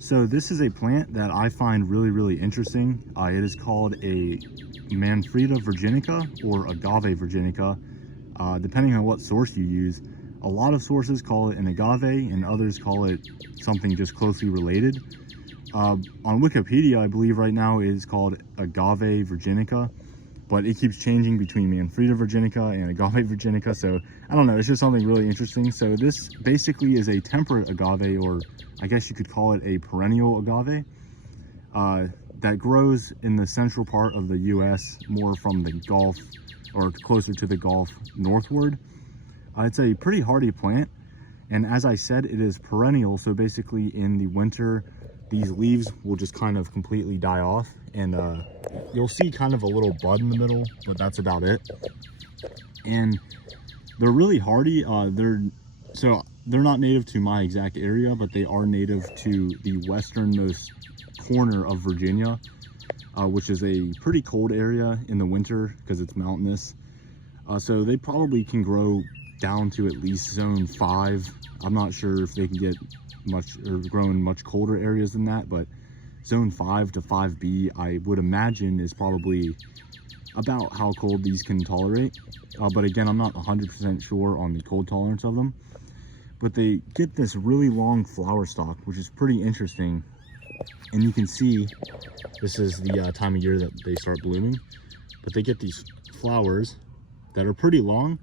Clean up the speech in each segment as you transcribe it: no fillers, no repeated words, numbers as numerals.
So this is a plant that I find really interesting. It is called a Manfreda virginica or Agave virginica, depending on what source you use. A lot of sources call it an agave and others call it something just closely related. On Wikipedia, I believe right now it is called Agave virginica, but it keeps changing between Manfreda virginica and Agave virginica. So I don't know, it's just something really interesting. So this basically is a temperate agave, or I guess you could call it a perennial agave, that grows in the central part of the US, more from the Gulf or closer to the Gulf northward. It's a pretty hardy plant, and as I said, it is perennial. So basically in the winter, these leaves will just kind of completely die off, and you'll see kind of a little bud in the middle, but that's about it. And they're really hardy. They're not native to my exact area, but they are native to the westernmost corner of Virginia, which is a pretty cold area in the winter because it's mountainous. So they probably can grow down to at least zone 5. I'm not sure if they can get much or grow in much colder areas than that, but zone 5 to 5B, I would imagine, is probably about how cold these can tolerate. But again, I'm not 100% sure on the cold tolerance of them. But they get this really long flower stalk, which is pretty interesting. And you can see this is the time of year that they start blooming, but they get these flowers that are pretty long.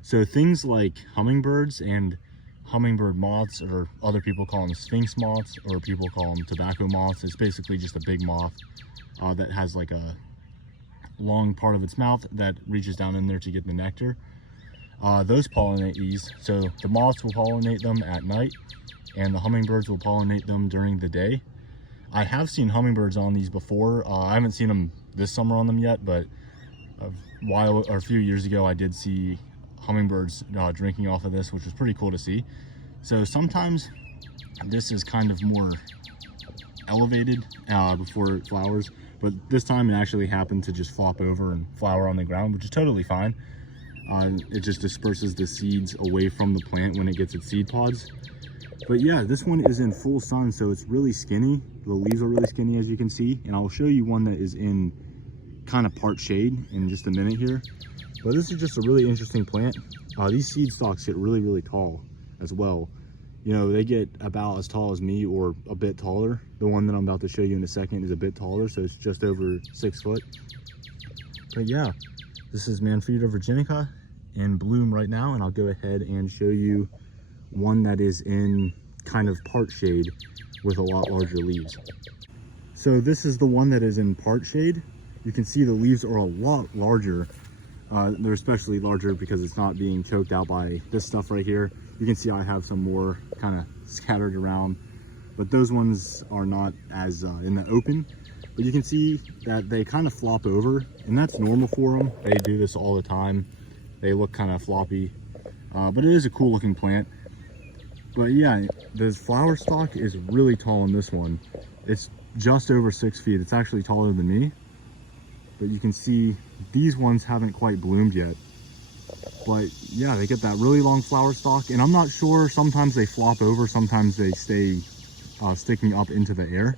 So things like hummingbirds and hummingbird moths, or other people call them sphinx moths, or people call them tobacco moths. It's basically just a big moth that has like a long part of its mouth that reaches down in there to get the nectar. Those pollinate these. So the moths will pollinate them at night, and the hummingbirds will pollinate them during the day. I have seen hummingbirds on these before. I haven't seen them this summer on them yet, but a few years ago I did see hummingbirds drinking off of this, which was pretty cool to see. So sometimes this is kind of more elevated before it flowers, but this time it actually happened to just flop over and flower on the ground, which is totally fine. It just disperses the seeds away from the plant when it gets its seed pods. But yeah, this one is in full sun, so it's really skinny. The leaves are really skinny, as you can see, and I'll show you one that is in kind of part shade in just a minute here. But this is just a really interesting plant. These seed stalks get really tall as well. You know, they get about as tall as me or a bit taller. The one that I'm about to show you in a second is a bit taller, so it's just over 6 foot. But yeah, this is Manfreda virginica in bloom right now, and I'll go ahead and show you one that is in kind of part shade with a lot larger leaves. So this is the one that is in part shade. You can see the leaves are a lot larger. They're especially larger because it's not being choked out by this stuff right here. You can see I have some more kind of scattered around, but those ones are not as in the open. But you can see that they kind of flop over, and that's normal for them. They do this all the time. They look kind of floppy, but it is a cool looking plant. But yeah, the flower stalk is really tall in this one. It's just over 6 feet. It's actually taller than me. But you can see these ones haven't quite bloomed yet. But yeah, they get that really long flower stalk, and I'm not sure, sometimes they flop over, sometimes they stay sticking up into the air.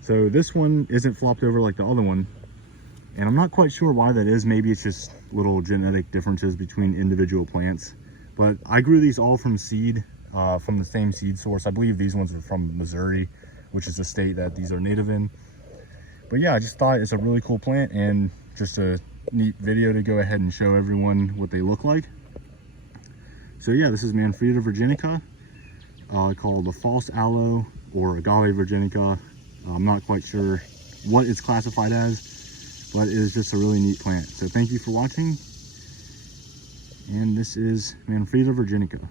So this one isn't flopped over like the other one, and I'm not quite sure why that is. Maybe it's just little genetic differences between individual plants. But I grew these all from seed, from the same seed source. I believe these ones are from Missouri, which is the state that these are native in. But yeah, I just thought it's a really cool plant and just a neat video to go ahead and show everyone what they look like. So yeah, this is Manfreda virginica, called the False Aloe or Agave virginica. I'm not quite sure what it's classified as, but it is just a really neat plant. So thank you for watching, and this is Manfreda virginica.